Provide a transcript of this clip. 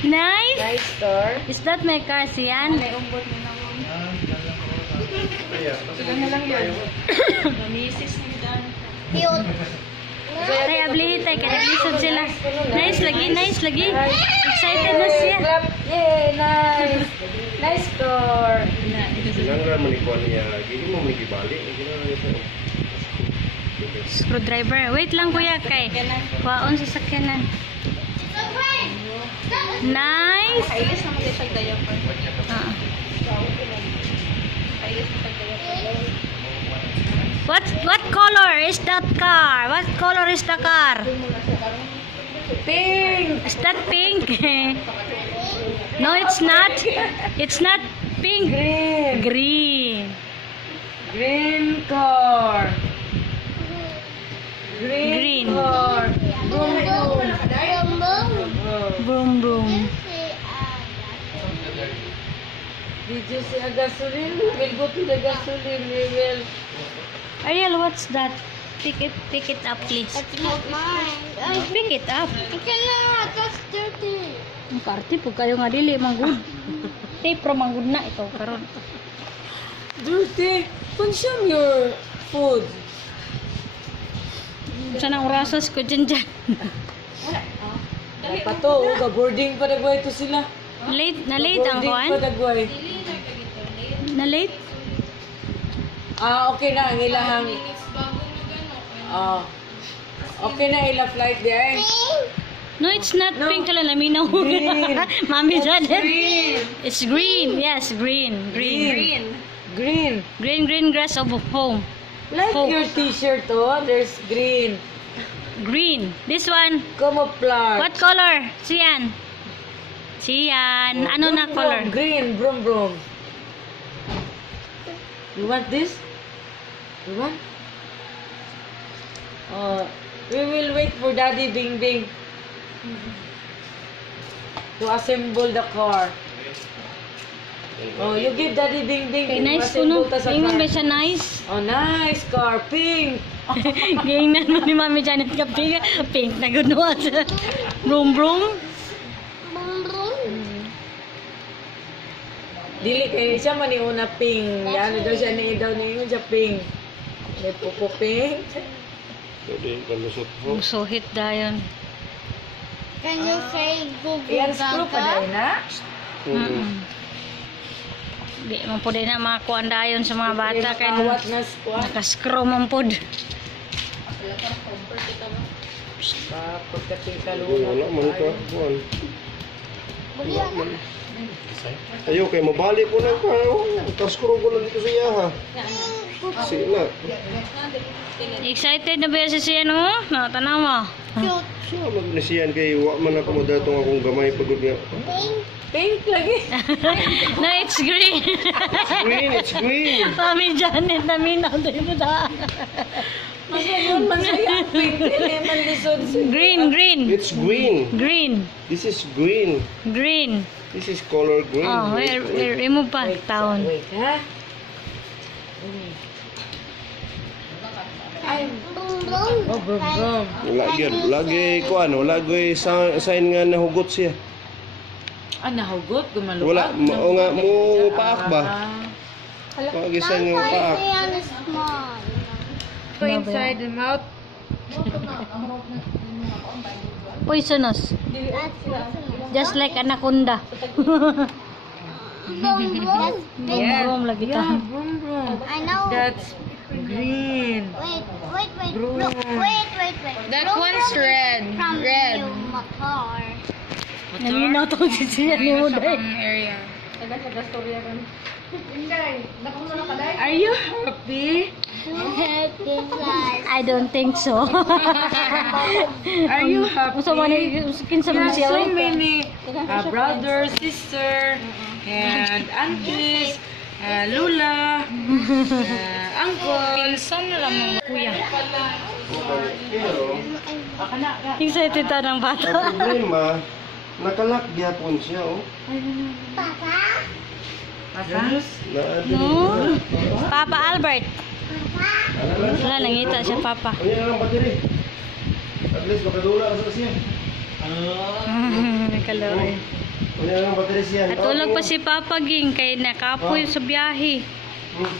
Nice. Nice store. Is that my car, Sian? May umbot mo na mo. Ayan. Sila na lang yun. Mamisis na kita. Cute. Tay abli, tay kadaglisod sila. Nice lagi. Excited na siya. Clap. Yay, nice. Nice store. Silang naman ikuan niya. Gini mo may gibali. Screwdriver. Wait lang kuya kay. Kuhaon sa sakyanan. Nice. Kailis naman kayo sa diaper. Ah. Kailis na sa diaper. What color is that car? What color is the car? Pink. Is that pink? No, it's not. It's not pink. Green. Green. Green car. Green. Car. Boom, boom. Boom boom. Did you see a gasoline? We'll go to the gasoline. We will. Ariel, what's that? Pick it up, please. That's not mine. Pick it up. I cannot. That's dirty. Ang karte po kayo nga dili manggod. Tape pro manggod na ito karon. Dirty. Consume your food. Sana orasas ko dyan. Pato, boarding pa nagway to sila. Na late ang Boarding pa kuan? nagway. Na late? Okay na ang ilahang. Okay na ilang flight there. No, it's not No. pink kala laminaw. Green. Mami Janet. Green. It's green. Yes, green. Green. Green grass of home. Like Oh. your t-shirt, oh, there's green. Green. This one. Camouflage. What color? Sian. Ano na Brum, color? brum, green, brum brum. You want this? You want? We will wait for Daddy Ding Ding to assemble the car. Oh, you give Daddy Ding Ding Okay, to nice po assemble no. ta sa Tingnan car. ba siya nice? Oh, nice car, pink. Gingnan mo ni Mami Janet ka pink. Pink na good no. Broom broom. Dili kay siya man yung una pink. Yan daw siya ni daw ni siya pink. May pupo pink. Pwede ka lusot mo. Musuhit dayon. Can you say Google Iyan screw pa dahil na. Di man po din na mga kuan dayon sa mga bata kay Nakawat na squat. nakascrew man pod. Pagkatika Wala man ka. Buwan. Ayaw kay mabalik ko na ka. Taskuro ko lang dito sa iya ha. Sila. Excited na ba si Sian mo? Tanaw mo. Cute. Siya magnisiyan kay wa man ako madatong akong gamay pagod nga. Pink lagi. No, it's green. It's green. Mami Janet na minaw dito da. Masayang masaya. Pink. Hindi man lisod. Green. It's green. Green. This is green. Green. This is color green. Oh, remove pa taon. Wait, ha? Ay, oh, brum brum. Lagi ko ano, lagi sign nga nahugot siya. Nahugot? Gumaluwag? Wala, o nga mo paak ba? Lagi sign nga paak. Small. Go inside the mouth. Poisonous. Just like anaconda. Boom lagi Yeah, ta. brum brum. I know. That's green. Wait. Blue. Look, wait. That Look one's from- red. From Red. the motor. Naminaw to si Sian ni mo day. Area. Are you happy? I don't think so. Are you happy? Usa man kinsa man There siya. are so many brothers, sister, and aunties, lula, uncle. Pinsan lang mo. Kuya. Excited ta ng bata. Ang problema, nakalak gyapon siya oh. Papa? No. Papa Albert. Wala nangita siya papa. Ano yan ang battery? At least makadula sa siya. Kalori. Ano yung battery siya? At tulog pa si Papa Ging kay nakapoy sa biyahe. Hmm.